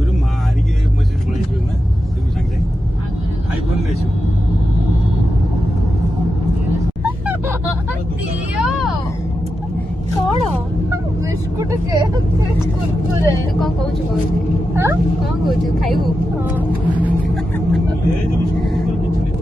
ഒരു മാരിക്ക് മസ്ജിദ് പളായിച്ചു ना तुम सांगते आईफोन लेছো दियो कौन बिस्कुट के कुरकुरे कौन कहू हां कौन कहू खाइबू ले जो बिस्कुट कुछ नहीं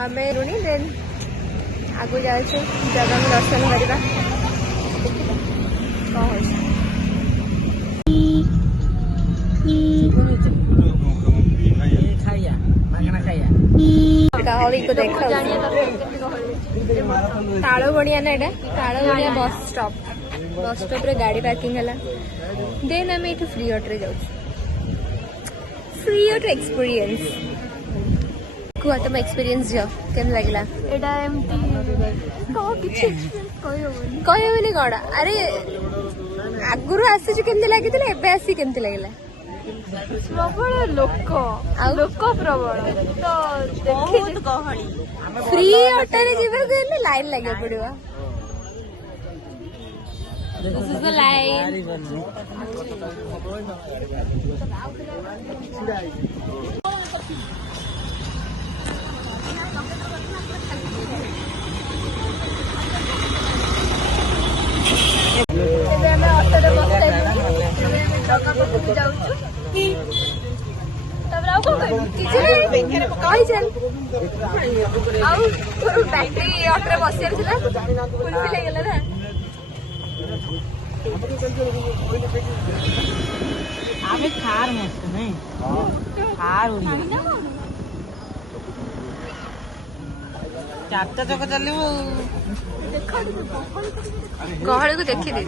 आमे रुणी देन आगु जाए जगह में दर्शन करवा गहली को देख तालबणिया ना यहाँ तालबणिया बस स्टॉप रे गाड़ी पार्किंग है देन आम ये फ्री ऑटो जाऊँ फ्री ऑटो एक्सपीरियंस कुआ तुम एक्सपीरियंस जो केम लगला एटा एमटी को किछ कहबनी कौन अरे आगुरु आसी जो केमती लागितले एबे आसी केमती लागला प्रबल लोक लोक प्रबल तो बहुत गहली फ्री ऑटो रे जीवा को लाइन लगे पड़िबा This is the line. Battery auto bus आवे थार मस्त नहीं थार चारटा चक चलो गहली को देखी दे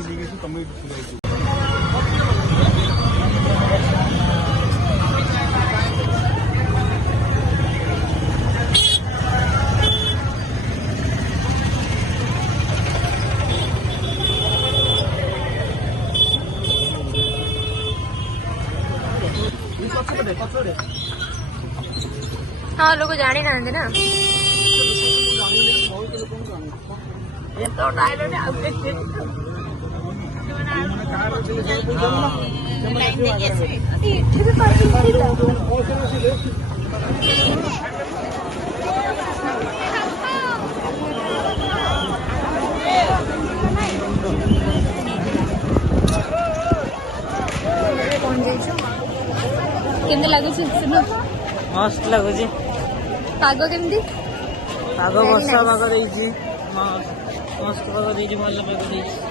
हाँ लोग जानी ना ना ये तो डायलॉग केमती लगुच मस्त लगुच पाग केमती पाग वर्षा पाग देइछि मस्त पाग देइछि भल पाग देइछि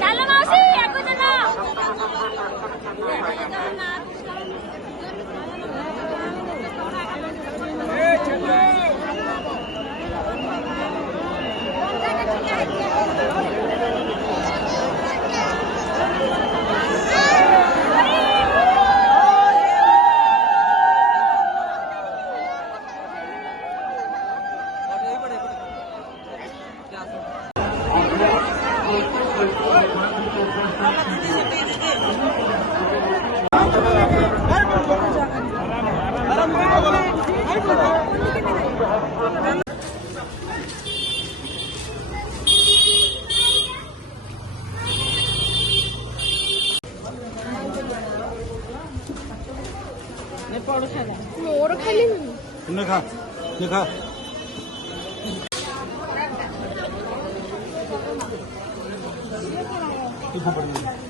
चलो मौसी आगो चलो मोर खाली नखा नखा खूप